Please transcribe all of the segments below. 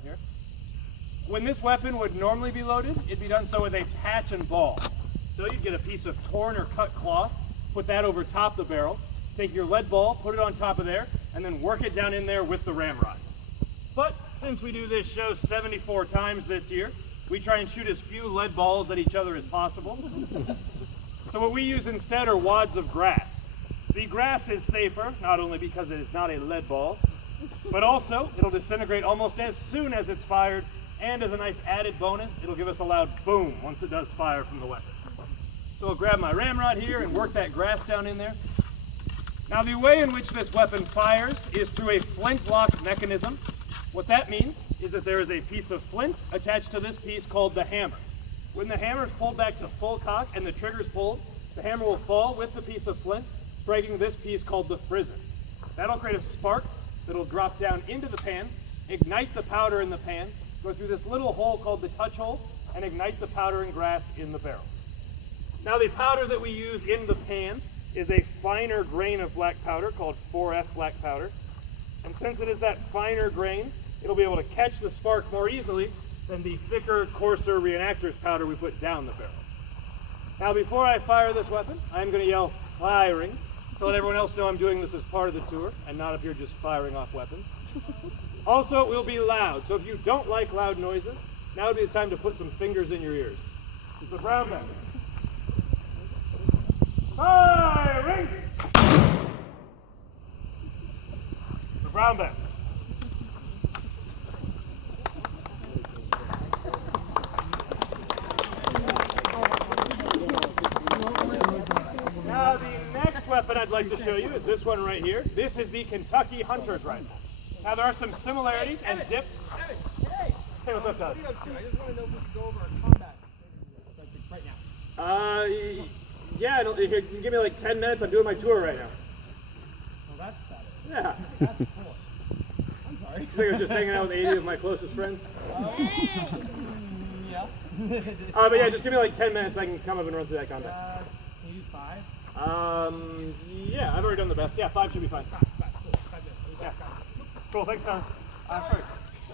rifle here. When this weapon would normally be loaded, it'd be done so with a patch and ball. So you'd get a piece of torn or cut cloth, put that over top the barrel, take your lead ball, put it on top of there, and then work it down in there with the ramrod. But since we do this show 74 times this year, we try and shoot as few lead balls at each other as possible. So what we use instead are wads of grass. The grass is safer, not only because it is not a lead ball, but also it'll disintegrate almost as soon as it's fired, and as a nice added bonus, it'll give us a loud boom once it does fire from the weapon. So I'll grab my ramrod here and work that grass down in there. Now the way in which this weapon fires is through a flintlock mechanism. What that means is that there is a piece of flint attached to this piece called the hammer. When the hammer is pulled back to full cock and the trigger is pulled, the hammer will fall with the piece of flint, striking this piece called the frizzen. That'll create a spark that'll drop down into the pan, ignite the powder in the pan, go through this little hole called the touch hole, and ignite the powder and grass in the barrel. Now the powder that we use in the pan is a finer grain of black powder called 4F black powder. And since it is that finer grain, it'll be able to catch the spark more easily than the thicker, coarser reenactor's powder we put down the barrel. Now before I fire this weapon, I'm going to yell firing to let everyone else know I'm doing this as part of the tour and not up here just firing off weapons. Also, it will be loud, so if you don't like loud noises, now would be the time to put some fingers in your ears. The brown bag. Firing! The brown vest. Now the next weapon I'd like to show you is this one right here. This is the Kentucky Hunter's Rifle. Now there are some similarities and dip. Hey, what's up, Todd? I just want to know if we can go over our combat right now. Yeah, here, you can give me like 10 minutes. I'm doing my tour right now. Well, that's better. Yeah. That's cool. I'm sorry. You think I was just hanging out with 80 of my closest friends? Yeah. But yeah, just give me like 10 minutes. I can come up and run through that combat. Can you use 5? Yeah, I've already done the best. Yeah, 5 should be fine. 5, cool. 5 minutes. Yeah. Cool, thanks, Tom. Sorry.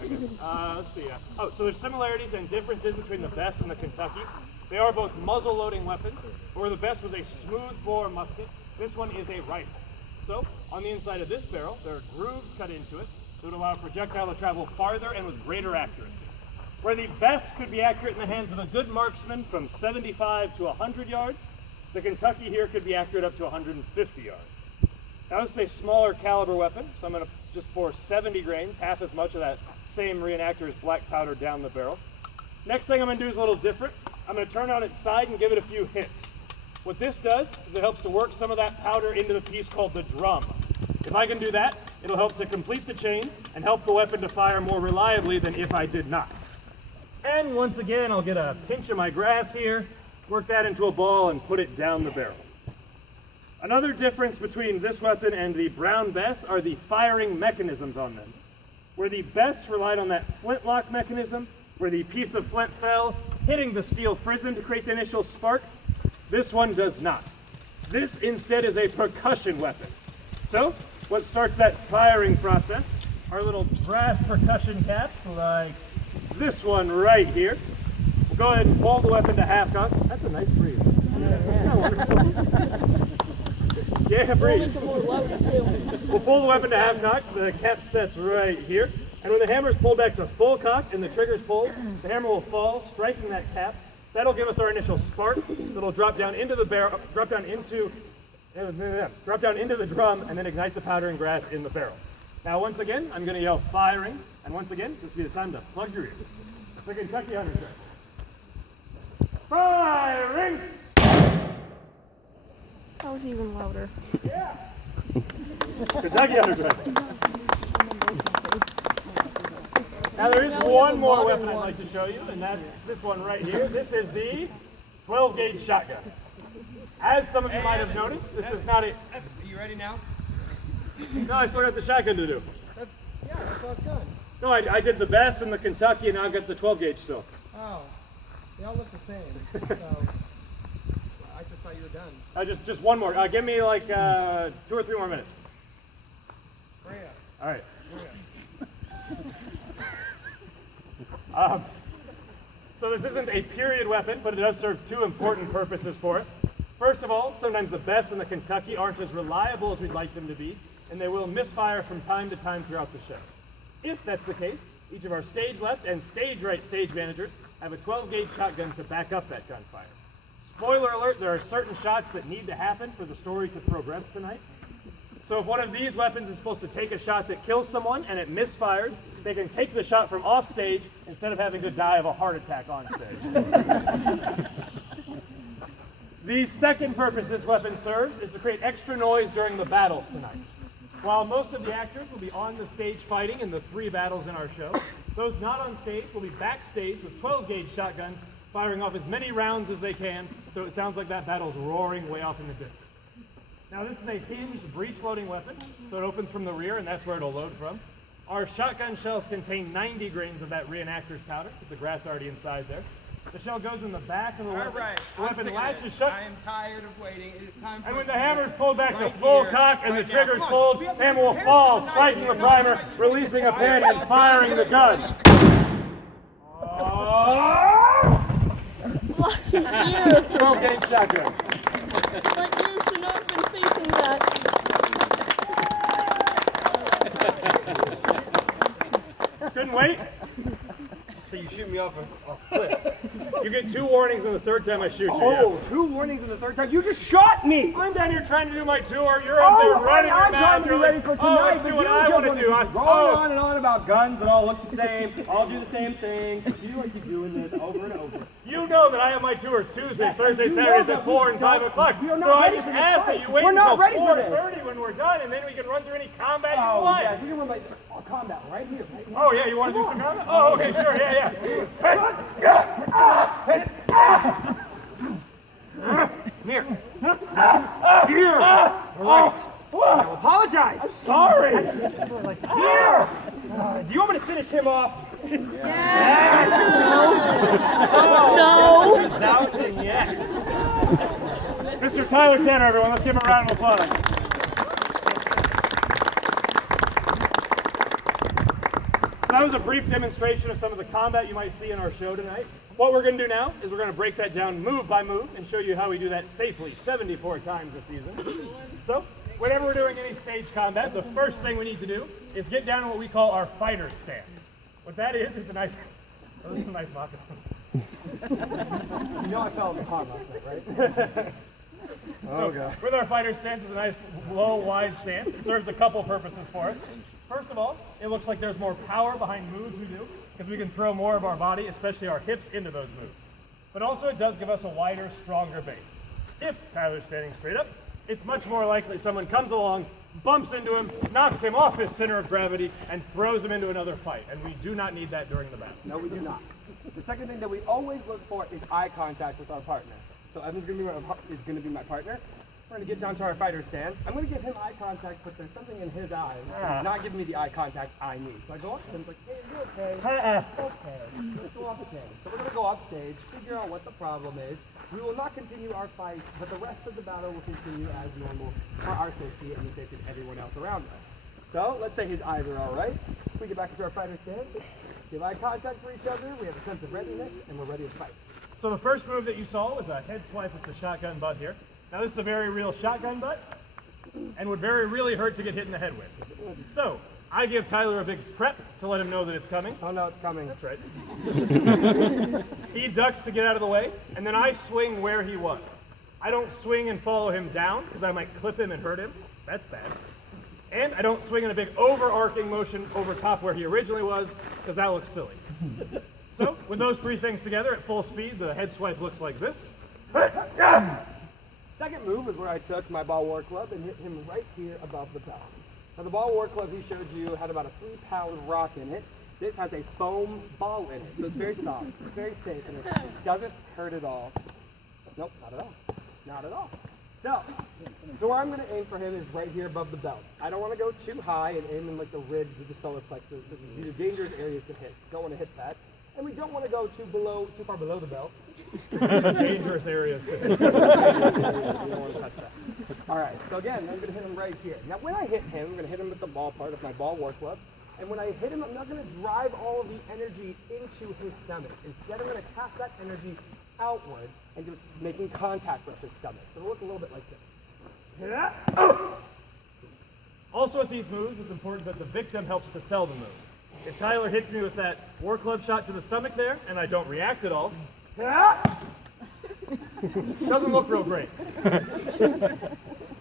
Let's see. Oh, so there's similarities and differences between the Bess and the Kentucky. They are both muzzle-loading weapons, where the Bess was a smooth-bore musket. This one is a rifle. So, on the inside of this barrel, there are grooves cut into it that would allow a projectile to travel farther and with greater accuracy. Where the Bess could be accurate in the hands of a good marksman from 75 to 100 yards, the Kentucky here could be accurate up to 150 yards. Now this is a smaller caliber weapon, so I'm going to just pour 70 grains, half as much of that same reenactor's black powder down the barrel. Next thing I'm going to do is a little different. I'm going to turn on its side and give it a few hits. What this does is it helps to work some of that powder into the piece called the drum. If I can do that, it'll help to complete the chain and help the weapon to fire more reliably than if I did not. And once again, I'll get a pinch of my grass here, work that into a ball, and put it down the barrel. Another difference between this weapon and the brown Bess are the firing mechanisms on them. Where the Bess relied on that flintlock mechanism, where the piece of flint fell, hitting the steel frizzen to create the initial spark, this one does not. This instead is a percussion weapon. So, what starts that firing process are little brass percussion caps like this one right here. We'll go ahead and pull the weapon to half cock. That's a nice breeze. Yeah, wonderful. Yeah, breeze. We'll pull the weapon to half cock. The cap sets right here. And when the hammer is pulled back to full cock and the trigger is pulled, the hammer will fall, striking that cap. That'll give us our initial spark. That'll drop down into the barrel, drop down into the drum, and then ignite the powder and grass in the barrel. Now, once again, I'm going to yell firing, and once again, this will be the time to plug your ears. The Kentucky Hunter's Rifle. Firing! That was even louder. Yeah. Kentucky Hunter's Rifle. Now there is one more weapon I'd like to show you, and that's this one right here. This is the 12-gauge shotgun. As some of you might have noticed, this is not a... Are you ready now? No, I still got the shotgun to do. That's what it's done. No, I did the Bess and the Kentucky, and now I've got the 12-gauge still. Oh, they all look the same. So I just thought you were done. Just one more. Give me like 2 or 3 more minutes. Hurry up. All right. Hurry up. So this isn't a period weapon, but it does serve two important purposes for us. First of all, sometimes the best in the Kentucky aren't as reliable as we'd like them to be, and they will misfire from time to time throughout the show. If that's the case, each of our stage left and stage right stage managers have a 12-gauge shotgun to back up that gunfire. Spoiler alert, there are certain shots that need to happen for the story to progress tonight. So if one of these weapons is supposed to take a shot that kills someone and it misfires, they can take the shot from off stage instead of having to die of a heart attack on stage. The second purpose this weapon serves is to create extra noise during the battles tonight. While most of the actors will be on the stage fighting in the 3 battles in our show, those not on stage will be backstage with 12-gauge shotguns firing off as many rounds as they can, so it sounds like that battle's roaring way off in the distance. Now this is a hinged breech-loading weapon, so it opens from the rear and that's where it'll load from. Our shotgun shells contain 90 grains of that reenactor's powder, with the grass already inside there. The shell goes in the back of the weapon. All right, The weapon latches shut. I am tired of waiting. It is time for And when us the to hammer's do pulled back right to full here, cock and right the now. trigger's Come on. pulled, We have to hammer will prepare fall, tonight. striking the primer, releasing a pin and firing the gun. Lucky you. 12-gauge shotgun. But you should not have been facing that. Couldn't wait. So you shoot me off a cliff. You get 2 warnings on the 3rd time I shoot you. Oh, 2 warnings in the 3rd time. You just shot me! I'm down here trying to do my tour. You're up there running your I'm mouth. trying to be You're ready like, for oh, tonight. let's but do what you I just want to wanna do. keep going on and on about guns that all look the same, all do the same thing. You like to doing this over and over. You know that I have my tours Tuesdays, Thursdays, You know Saturdays that at we 4 and 5 don't- o'clock. we are not So I ready just for this ask fight. that you wait We're not until ready for this. 4:30 when we're done, and then we can run through any combat you Oh, want. yes, we can run like combat right here. Right here. Oh, yeah, you want to do some combat? Oh, okay, sure, yeah. Come here. Here. All right. Now apologize. I'm sorry. Here. Do you want me to finish him off? Yes. No. Resounding yes. Mr. Tyler Tanner, everyone, let's give him a round of applause. So that was a brief demonstration of some of the combat you might see in our show tonight. What we're going to do now is we're going to break that down move by move and show you how we do that safely 74 times this season. So, whenever we're doing any stage combat, the first thing we need to do is get down in what we call our fighter stance. What that is, it's a nice, those are some nice moccasins. You know I fell in the pond last night, right? So, with our fighter stance, it's a nice low, wide stance. It serves a couple purposes for us. First of all, it looks like there's more power behind moves we do, because we can throw more of our body, especially our hips, into those moves. But also it does give us a wider, stronger base. If Tyler's standing straight up, it's much more likely someone comes along, bumps into him, knocks him off his center of gravity, and throws him into another fight. And we do not need that during the battle. No, we do not. The second thing that we always look for is eye contact with our partner. So Evan's going to be my partner. We're going to get down to our fighter stance. I'm going to give him eye contact, but there's something in his eye that's not giving me the eye contact I need. So I go up to him like, hey, are you okay? Okay. Let's go off stage. So we're going to go off stage, figure out what the problem is. We will not continue our fight, but the rest of the battle will continue as normal for our safety and the safety of everyone else around us. So let's say his eyes are all right. We get back into our fighter stance, give eye contact for each other. We have a sense of readiness, and we're ready to fight. So the first move that you saw was a head swipe with the shotgun butt here. Now this is a very real shotgun butt, and would very really hurt to get hit in the head with. So, I give Tyler a big prep to let him know that it's coming. Oh no, it's coming. That's right. He ducks to get out of the way, and then I swing where he was. I don't swing and follow him down, because I might clip him and hurt him. That's bad. And I don't swing in a big overarching motion over top where he originally was, because that looks silly. So, with those 3 things together at full speed, the head swipe looks like this. Second move is where I took my ball war club and hit him right here above the belt. Now the ball war club he showed you had about a 3-pound rock in it. This has a foam ball in it, so it's very soft, very safe, and it doesn't hurt at all. Nope, not at all. Not at all. So where I'm going to aim for him is right here above the belt. I don't want to go too high and aim in like the ribs or the solar plexus. These are dangerous areas to hit. Don't want to hit that. And we don't want to go too far below the belt. Dangerous areas to hit. You don't want to touch that. All right, so again, I'm going to hit him right here. Now when I hit him, I'm going to hit him with the ball part of my ball war club. And when I hit him, I'm not going to drive all of the energy into his stomach. Instead, I'm going to cast that energy outward and just making contact with his stomach. So it'll look a little bit like this. Also with these moves, it's important that the victim helps to sell the move. If Tyler hits me with that war club shot to the stomach there, and I don't react at all, doesn't look real great.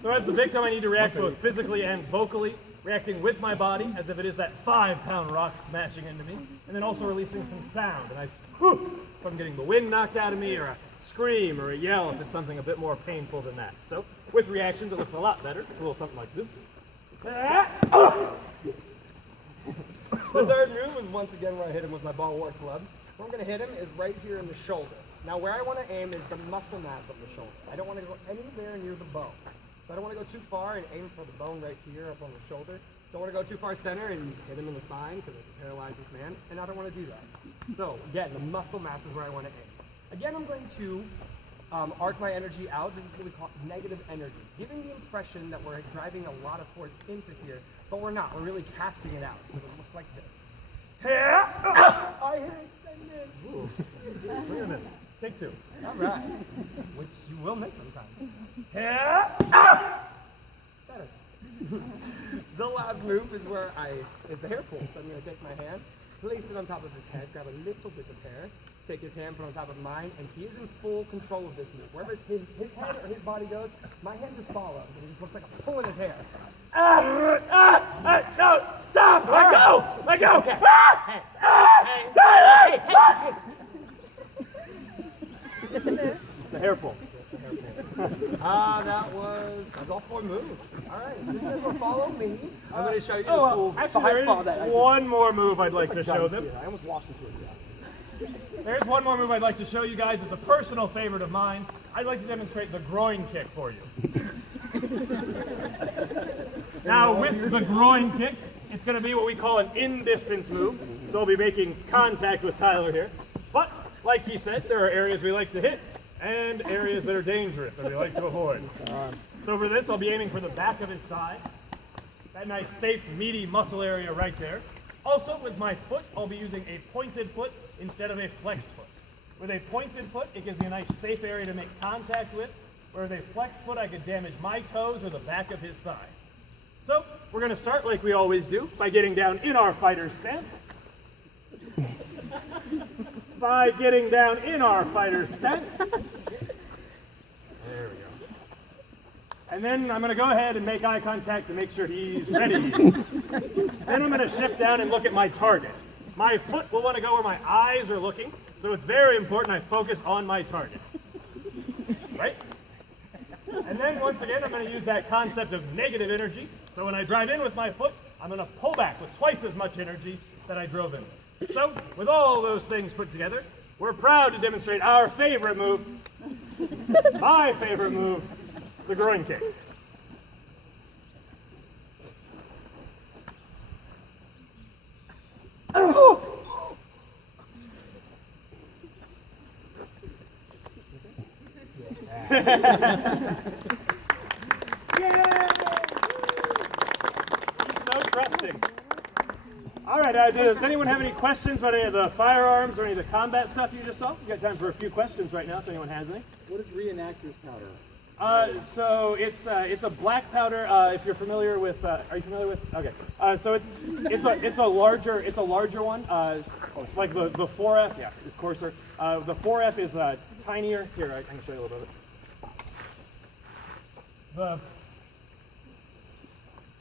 So as the victim, I need to react both physically and vocally, reacting with my body as if it is that 5-pound rock smashing into me, and then also releasing some sound. And if I'm getting the wind knocked out of me, or a scream, or a yell, if it's something a bit more painful than that. So with reactions, it looks a lot better. It's a little something like this. The third move is once again where I hit him with my ball war club. Where I'm going to hit him is right here in the shoulder. Now where I want to aim is the muscle mass of the shoulder. I don't want to go anywhere near the bone. So I don't want to go too far and aim for the bone right here up on the shoulder. Don't want to go too far center and hit him in the spine because it can paralyze this man. And I don't want to do that. So again, the muscle mass is where I want to aim. Again, I'm going to arc my energy out. This is what we call negative energy. Giving the impression that we're driving a lot of force into here, but we're not. We're really casting it out. So it'll look like this. I hit. I missed. Look at this. Take two. All right. Which you will miss sometimes. Better. The last move is where is the hair pull. So I'm going to take my hand, place it on top of his head, grab a little bit of hair, take his hand, put it on top of mine, and he is in full control of this move. Wherever his head or his body goes, my hand just follows, and it just looks like I'm pulling his hair. No, stop! Let go! Let go! Okay. The hair pull. That was all 4 moves. All right, so you guys will follow me. I'm going to show you the cool actually, behind there fall is that I one more move I'd like to show them. I almost walked into it. There's one more move I'd like to show you guys. It's a personal favorite of mine. I'd like to demonstrate the groin kick for you. Now, with the groin kick, it's going to be what we call an in-distance move. So I'll be making contact with Tyler here. But, like he said, there are areas we like to hit and areas that are dangerous that we like to avoid. So for this, I'll be aiming for the back of his thigh. That nice, safe, meaty muscle area right there. Also, with my foot, I'll be using a pointed foot instead of a flexed foot. With a pointed foot, it gives me a nice, safe area to make contact with. Where with a flexed foot, I could damage my toes or the back of his thigh. So, we're going to start like we always do, by getting down in our fighter's stance. By getting down in our fighter's stance. There we go. And then I'm going to go ahead and make eye contact to make sure he's ready. Then I'm going to shift down and look at my target. My foot will want to go where my eyes are looking, so it's very important I focus on my target. Right? And then once again, I'm going to use that concept of negative energy. So when I drive in with my foot, I'm going to pull back with twice as much energy that I drove in. So, with all those things put together, we're proud to demonstrate our favorite move, my favorite move, the groin kick. So trusting. All right, does anyone have any questions about any of the firearms or any of the combat stuff you just saw? You got time for a few questions right now if anyone has any. What is reenactor's powder? So it's a black powder. If you're familiar with, are you familiar with? Okay. So it's a larger one. Like the 4F. Yeah, it's coarser. The 4F is tinier. Here, I can show you a little bit of it.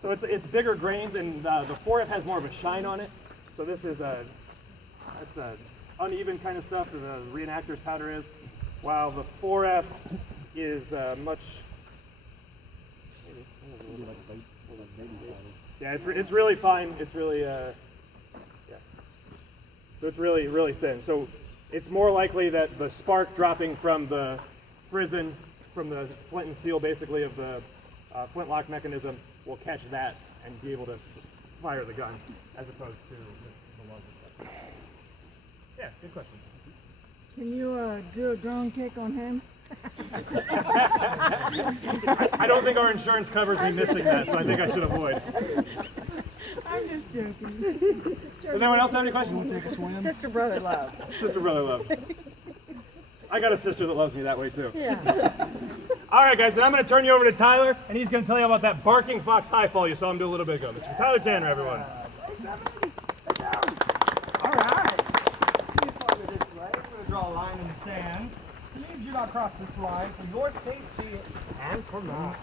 So it's bigger grains, and the 4F has more of a shine on it. So this is that's uneven kind of stuff that the reenactor's powder is, while the 4F is much. Yeah, it's really fine. It's really yeah. So it's really thin. So it's more likely that the spark dropping from the frizzen, from the flint and steel, basically of the flintlock mechanism, will catch that and be able to fire the gun, as opposed to the larger stuff. Yeah, good question. Can you do a drone kick on him? I don't think our insurance covers me missing that, so I think I should avoid. I'm just joking. Does anyone else have any questions? Take a swim. Sister brother love. Sister brother love. I got a sister that loves me that way too. Yeah. All right, guys, then I'm going to turn you over to Tyler, and he's going to tell you about that barking fox high fall you saw him do a little bit ago. Mr. Tyler Tanner, everyone. All right. Please follow me this way. I'm going to draw a line in the sand. Please do not cross this line for your safety and for mine.